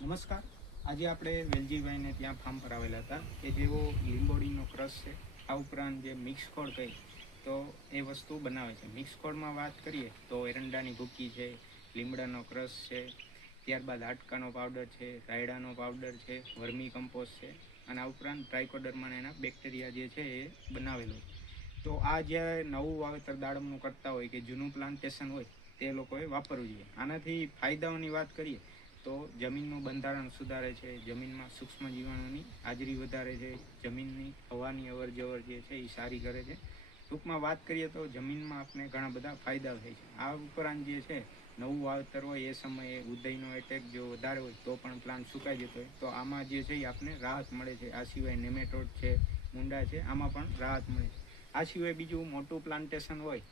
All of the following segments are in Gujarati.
નમસ્કાર. આજે આપણે વેલજીભાઈને ત્યાં ફાર્મ પર આવેલા હતા કે જેઓ લીંબોડીનો ક્રશ છે, આ ઉપરાંત જે મિક્સ ખોળ કહી તો એ વસ્તુ બનાવે છે. મિક્સ ખોળમાં વાત કરીએ તો એરંડાની ભૂકી છે, લીમડાનો ક્રશ છે, ત્યારબાદ હાડકાનો પાવડર છે, રાયડાનો પાવડર છે, વર્મી કમ્પોસ્ટ છે અને આ ઉપરાંત ટ્રાઇકોડર્મા એના બેક્ટેરિયા જે છે એ બનાવેલો છે. તો આ જે નવું વાવેતર દાડમનું કરતા હોય કે જૂનું પ્લાન્ટેશન હોય તે લોકોએ વાપરવું જોઈએ. આનાથી ફાયદાઓની વાત કરીએ તો જમીનનું બંધારણ સુધારે છે, જમીનમાં સૂક્ષ્મ જીવાણુની હાજરી વધારે છે, જમીનની હવાની અવર જવર જે છે એ સારી કરે છે. ટૂંકમાં વાત કરીએ તો જમીનમાં આપણે ઘણા બધા ફાયદાઓ થાય છે. આ ઉપરાંત જે છે નવું વાવેતર હોય એ સમયે ઉદયનો એટેક જો વધારે હોય તો પણ પ્લાન્ટ સુકાઈ જતો હોય તો આમાં જે છે એ આપણને રાહત મળે છે. આ સિવાય નેમેટોડ છે, મુંડા છે, આમાં પણ રાહત મળે છે. આ સિવાય બીજું મોટું પ્લાન્ટેશન હોય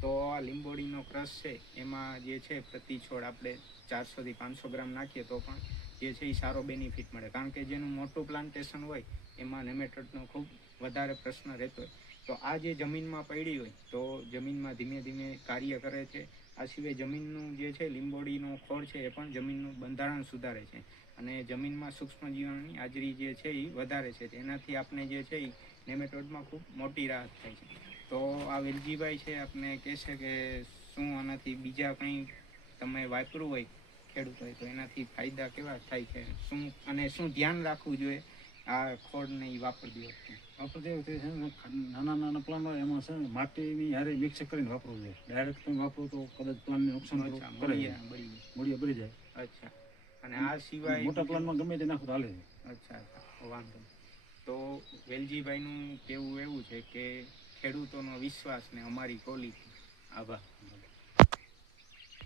તો આ લીંબોડીનો ક્રશ છે એમાં જે છે પ્રતિ છોડ આપણે 400થી 500 ગ્રામ નાખીએ તો પણ જે છે એ સારો બેનિફિટ મળે. કારણ કે જેનું મોટું પ્લાન્ટેશન હોય એમાં નેમેટોડનો ખૂબ વધારે પ્રશ્ન રહેતો હોય. તો આ જે જમીનમાં પડી હોય તો જમીનમાં ધીમે ધીમે કાર્ય કરે છે. આ સિવાય જમીનનું જે છે લીંબોડીનો ખોળ છે એ પણ જમીનનું બંધારણ સુધારે છે અને જમીનમાં સૂક્ષ્મ જીવાણુની હાજરી જે છે એ વધારે છે. એનાથી આપણે જે છે એ નેમેટોડમાં ખૂબ મોટી રાહત થાય છે. તો આ વેલજીભાઈ છે આપણે કહેશે કે શું આનાથી બીજા કંઈ તમે વાપરવું હોય ખેડૂત હોય તો એનાથી ફાયદા કેવા થાય છે, શું અને શું ધ્યાન રાખવું જોઈએ આ ખોળને એ વાપરતી વખતે? વાપરતી વખતે છે ને નાના નાના પ્લાન હોય એમાં છે ને માટીની હારે મિક્સ કરીને વાપરવું જોઈએ. ડાયરેક્ટ તમે વાપરો તો કદાચ પ્લાનને નુકસાન કરે, મૂળિયા બળી જાય. અચ્છા. અને આ સિવાય મોટા પ્લાનમાં ગમે તે નાખો તો હાલે. અચ્છા વાંધો. તો વેલજીભાઈનું કહેવું એવું છે કે ખેડૂતોનો વિશ્વાસ ને અમારી ક્વોલિટી. આભાર.